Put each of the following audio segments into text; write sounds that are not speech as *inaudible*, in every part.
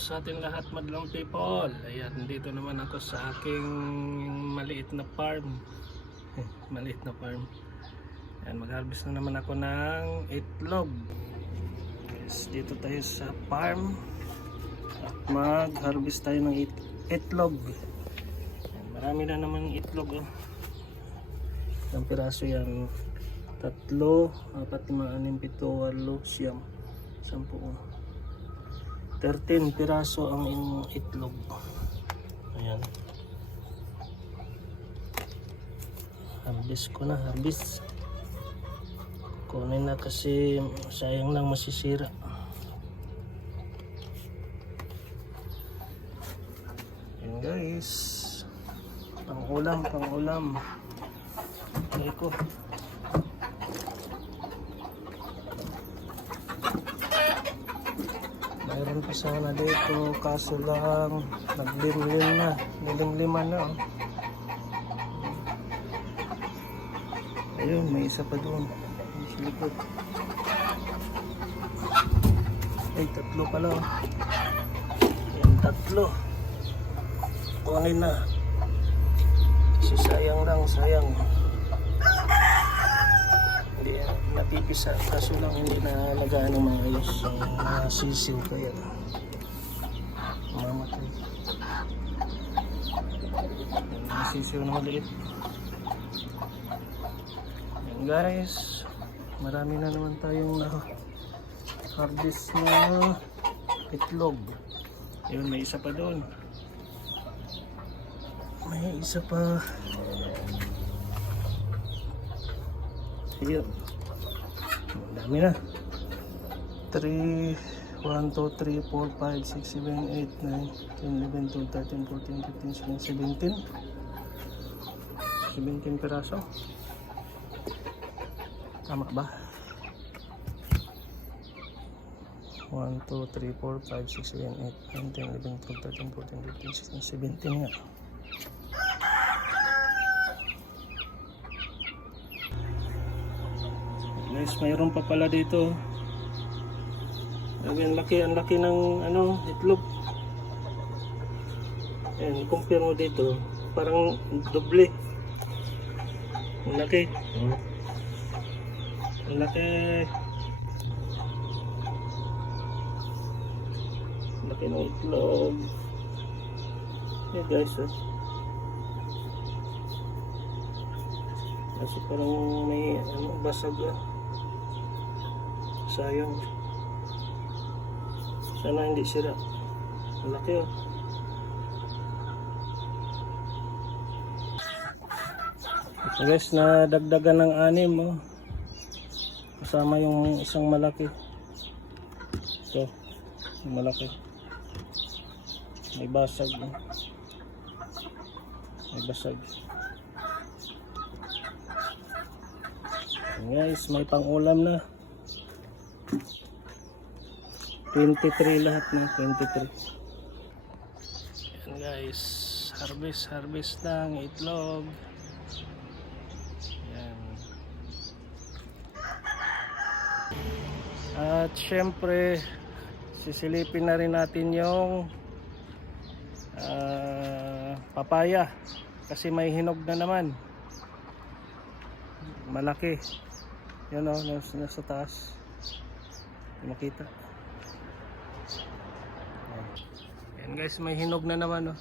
sa ating lahat madlang people. Ayan, dito naman ako sa aking maliit na farm. *laughs* maliit na farm. Ayan, mag-harvest na naman ako ng itlog. Yes, dito tayo sa farm. At mag-harvest tayo ng it itlog. Ayan, marami na naman itlog. Oh. Ilang piraso yan? Tatlo, apat, lima, anim, pito, walo, siyam. Sampu. oh. 13 piraso ang inyong itlog. Ayan. Harvest ko na, harvest. Kunin na kasi sayang lang masisira. Ayan guys. Pang ulam, pang ulam. Ay ko. Mayroon pa sana dito, kaso lang naglimlim na, nilimliman na. oh. Ayun, may isa pa doon. Sa. Ay, tatlo pala. oh. Yan, tatlo. Kunin na. Kasi sayang lang, sayang. Hindi yan napipisa. Kaso lang hindi na nagaano maayos yung mga sisiw kaya mamatay. Yung mga sisiw na maliit. Yan guys. Marami na naman tayong na harvest na itlog. Yun, may isa pa doon. May isa pa. Ayun. Dami na. 3, 1, 2, 3, 4, 5, 6, 7, 8, 9, 10, 11, 12, 13, 14, 15, 16, 17. 17 piraso. Tama ba? 1, 2, 3, 4, 5, 6, 7, 8, 9, 10, 11, 12, 13, 14, 15, 16, 17 nga. Guys, mayroon pa pala dito. Ang laki, ang laki ng ano, itlog. Ayan, compare mo dito. Parang doble. Ang laki. Ang laki. Ang laki ng itlog. Yeah guys, oh. Kaso parang may ano, basag ah. Sayang. Sana hindi sira. Malaki oh. Ito guys, nadagdagan ng anim oh. Kasama yung isang malaki. Ito, yung malaki. May basag oh. May basag. Guys, may pang-ulam na. 23 lahat na, 23. Ayan guys, harvest, harvest ng itlog. Ayan. At syempre, sisilipin na rin natin yung ah, papaya kasi may hinog na naman. Malaki. Yan o, nasa, nasa taas. Makita. Yan guys, may hinog na naman o.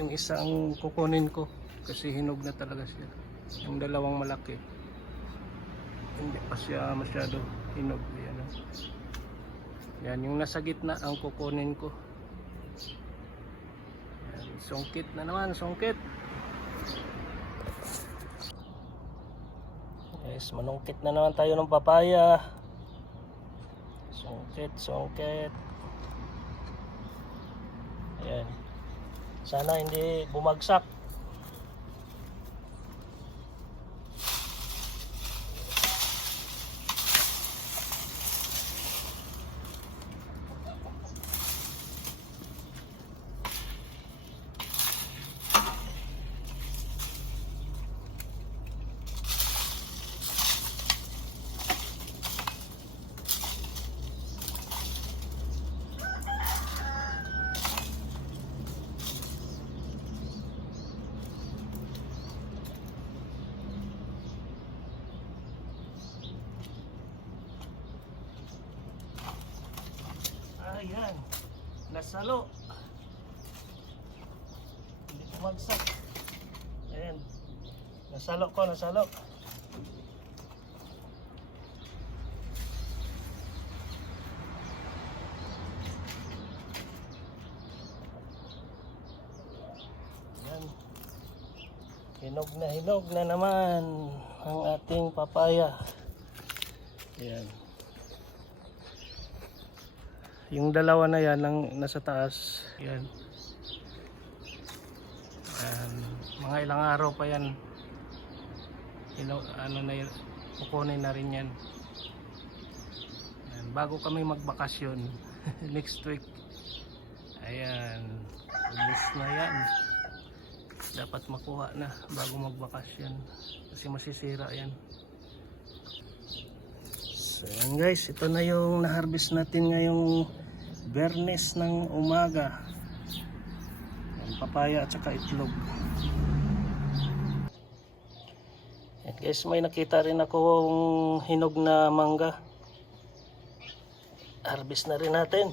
Yung isang kukunin ko kasi hinog na talaga siya. Yung dalawang malaki. Hindi pa siya masyado hinog. Yan, o. Yan, yung nasa gitna ang kukunin ko. Yan, sungkit na naman, sungkit. Guys, manungkit na naman tayo ng papaya. Sungkit, sungkit. Ayan. Sana hindi bumagsak. Nasalo. Hindi bumagsak. Ayan. Nasalo ko, nasalo. Ayan. Hinog na hinog na naman ang ating papaya. Ayan. Yung dalawa na yan ang nasa taas. Yan. Ayan. Mga ilang araw pa yan. Ino, ano na yun, kukunin na rin yan. Ayan. Bago kami magbakasyon *laughs* next week. Ayan. Ubus na yan. Dapat makuha na bago magbakasyon. Kasi masisira yan. So guys, ito na yung na-harvest natin ngayong bernes ng umaga. Yan, papaya at saka itlog. Yan guys, may nakita rin akong hinog na mangga. Harvest na rin natin.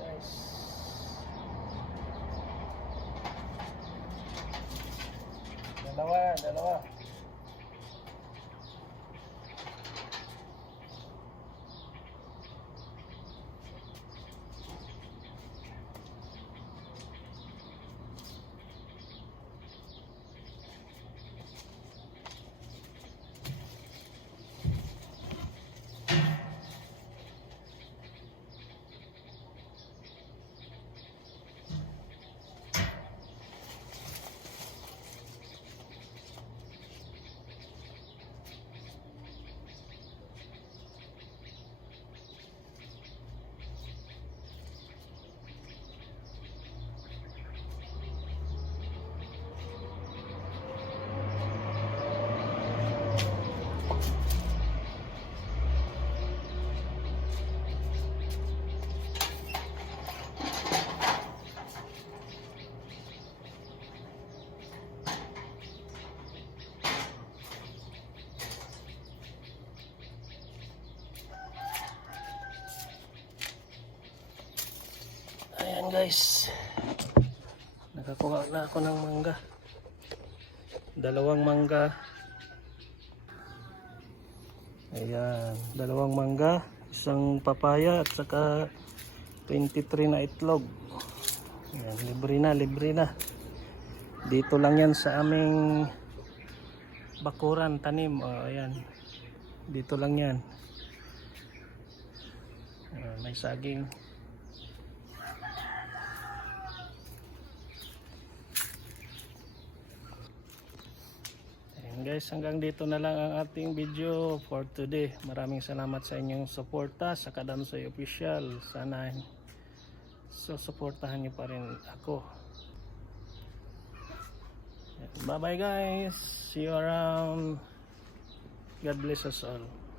Guys. Dalawa, dalawa. Guys. Nakakuha na ako ng mangga. Dalawang mangga. Ayan, dalawang mangga, isang papaya at saka 23 na itlog. Ayan, libre na, libre na. Dito lang yan sa aming bakuran, tanim. O, ayan. Dito lang yan. Ayan, may saging. Guys, hanggang dito na lang ang ating video for today. Maraming salamat sa inyong suporta sa Kadamsoy Official. Sana so suportahan niyo pa rin ako. Bye bye guys. See you around. God bless us all.